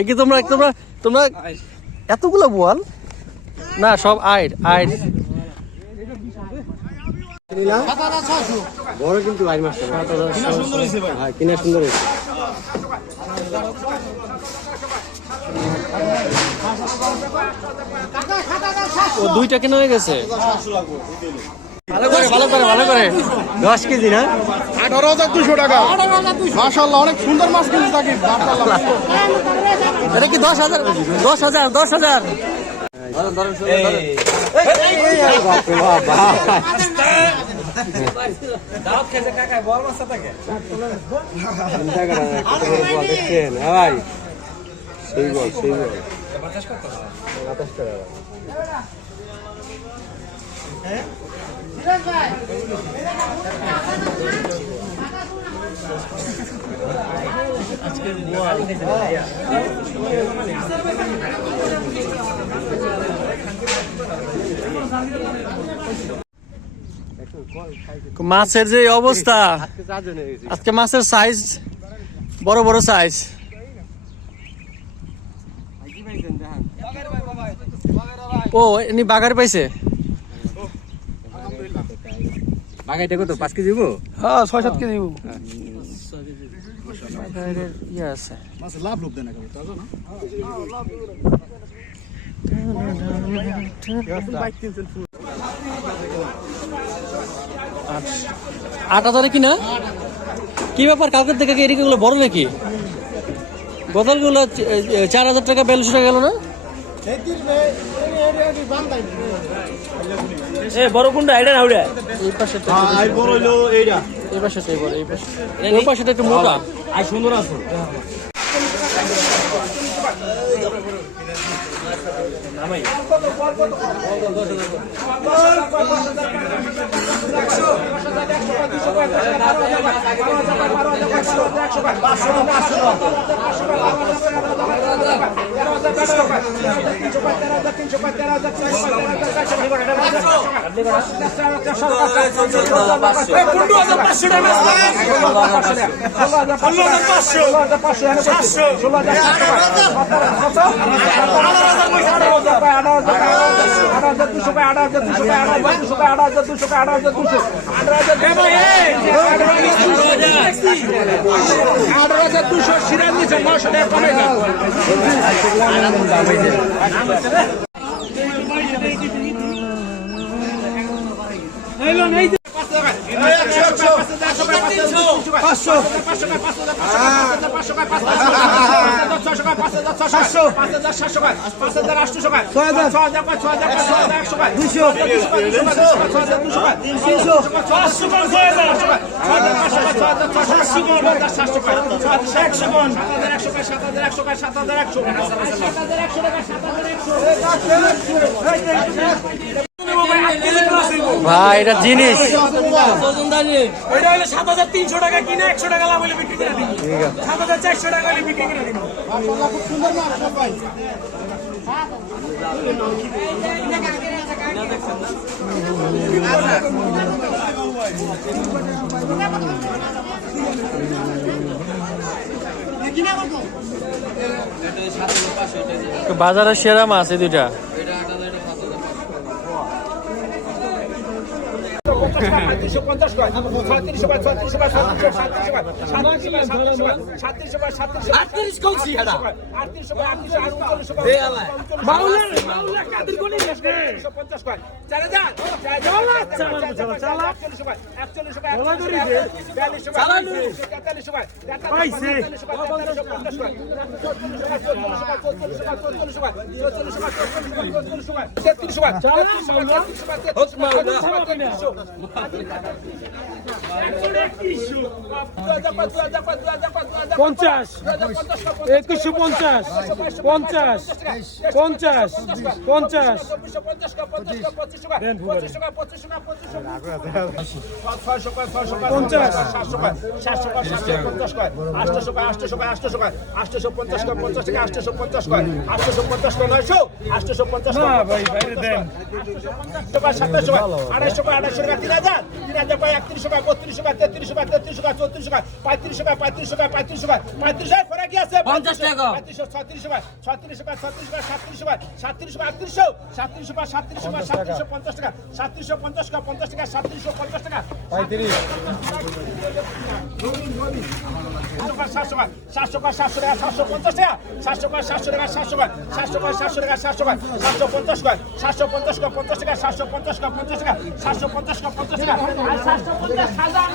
এ কি তোমরা তোমরা তোমরা এতগুলো বোয়াল? না সব আইড আইড। বড় কিন্তু হ্যাঁ কিনা সুন্দর হয়েছে। ও দুইটা কেন হয়ে গেছে। ভালো করে ভালো করে ভালো করে। দশ কেজি না? আঠারো হাজার দুশো টাকা মাসাল্লাহ অনেক সুন্দর মাছ কিন্তু থাকি। এটা কি দশ হাজার দশ হাজার দশ হাজার কত বল হ্যাঁ সেই বল বাতাস টাকা মাছের যে অবস্থা হয়ে আজকে মাছের সাইজ বড় বড় সাইজ ও এমনি বাগার পাইছে বাগাইটা কত পাঁচ কেজি হব হ্যাঁ ছয় সাত কেজি ইয়ে আছে লাভ লোভ তো না? আট হাজারে কিনা কি ব্যাপার কালকের থেকে এদিকে বড় নাকি গতলগুলো চার হাজার টাকা বিয়াল্লিশ টাকা গেল না এ বড় কোনটা এটা না ওটা এই পাশে এই পাশে এই বড় এই পাশে ওই পাশে একটু মোটা আর সুন্দর আছে আট হাজার দুশো সিরাজ নিচে নশো টাকা কমে যান একশো টাকা সাত হাজার একশো টাকা সাত হাজার একশো ভাই এটা জিনিস। এটা হলো সাত হাজার তিনশো টাকা কিনে একশো টাকা লাভ হলে বিক্রি করে দিবি। সাত হাজার চারশো টাকা হলে বিক্রি করে দিবি। বাজারের সেরা মাছ এই দুইটা। তিনশো পঞ্চাশ কয় ছত্রিশশো কয় ছত্রিশশো কয় সাতত্রিশশো সাতত্রিশশো কয় সাতত্রিশশো কয় সাতত্রিশশো কয় সাতত্রিশশো কয় সাতত্রিশশো আটত্রিশ কলসি এটা আটত্রিশশো কয় আটত্রিশশো আর উনচল্লিশশো কয় বাউলা বাউলা কাদের কোনে তিনশো পঞ্চাশ কয় চার হাজার চার হাজার একচল্লিশশো কয় একচল্লিশশো কয় বিয়াল্লিশশো কয় তেতাল্লিশশো কয় তেতাল্লিশশো কয় তেতাল্লিশশো পঞ্চাশ কয় পঞ্চাশ একুশশো পঞ্চাশ পঞ্চাশ পঞ্চাশ পঞ্চাশ পঞ্চাশ আটশো পঞ্চাশ পঞ্চাশ টাকা আটশো পঞ্চাশ আটশো পঞ্চাশ নয়শো আটশো পঞ্চাশ কয় আড়াইশো আড়াইশো টাকা তিন হাজার তিন হাজার একত্রিশশো বত্রিশশো তেত্রিশশো তেত্রিশশো চৌত্রিশশো পঁয়ত্রিশশো পঁয়ত্রিশশো কয় পঁয়ত্রিশশো টাকা পঁয়ত্রিশ টাকা করে কি আছে। পঞ্চাশ টাকা। পঁয়ত্রিশশো ছত্রিশ টাকা ছত্রিশ টাকা ছত্রিশ টাকা সাতত্রিশ টাকা সাতত্রিশ টাকা আটত্রিশশো সাতত্রিশ টাকা সাতত্রিশ টাকা। সাতত্রিশশো পঞ্চাশ টাকা সাতত্রিশশো পঞ্চাশ টাকা পঞ্চাশ টাকা সাতত্রিশশো পঞ্চাশ টাকা। সাতশো টাকা সাতশো টাকা সাতশো টাকা সাতশো পঞ্চাশ টাকা সাতশো টাকা সাতশো টাকা সাতশো টাকা সাতশো টাকা সাতশো টাকা সাতশো টাকা সাতশো পঞ্চাশ টাকা সাতশো পঞ্চাশ টাকা পঞ্চাশ টাকা সাতশো পঞ্চাশ টাকা পঞ্চাশ টাকা সাতশো পঞ্চাশ টাকা পঞ্চাশ টাকা। সাতশো পঞ্চাশ হাজার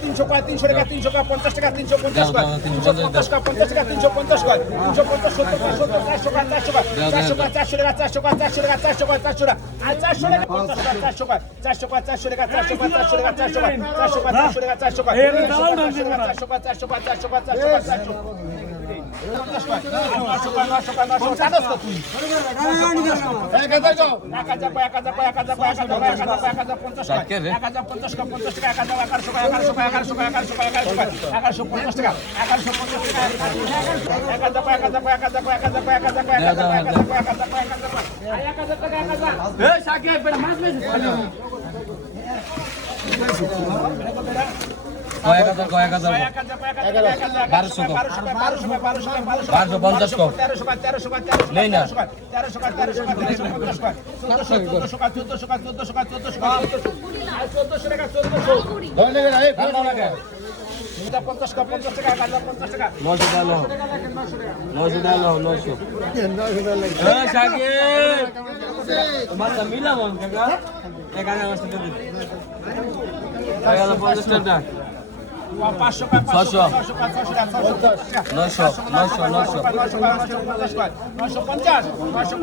তিনশো কয় তিনশো টাকা তিনশো কয় পঞ্চাশ টাকা তিনশো পঞ্চাশ কয় তিনশো পঞ্চাশ কয় পঞ্চাশ টাকা তিনশো পঞ্চাশ কয় তিনশো পঞ্চাশ সত্তর কয় সত্তর চারশো কয় চারশো কয় চারশো কয় চারশো টাকা চারশো কয় চারশো টাকা চারশো কয় চারশো টাকা আর চারশো টাকা পঞ্চাশ কয় চারশো কয় চারশো কয় চারশো টাকা চারশো কয় চারশো টাকা চারশো কয় চারশো কয় চারশো টাকা চারশো কয় চারশো কয় চারশো কয় চারশো কয় চারশো কয় চারশো কয় চারশো কয় চারশো সাকিব মাছ মেয়েছে কয়েক হাজার কয়েক হাজার বারোশো বারোশো পঞ্চাশ কম নেই না। পঞ্চাশ টাকা। পঞ্চাশ টাকা পঞ্চাশ টাকা নশো টাকা নশো টাকা নশো মিলাম Nós só. Nós só. Nós só. Nós só. Nós só.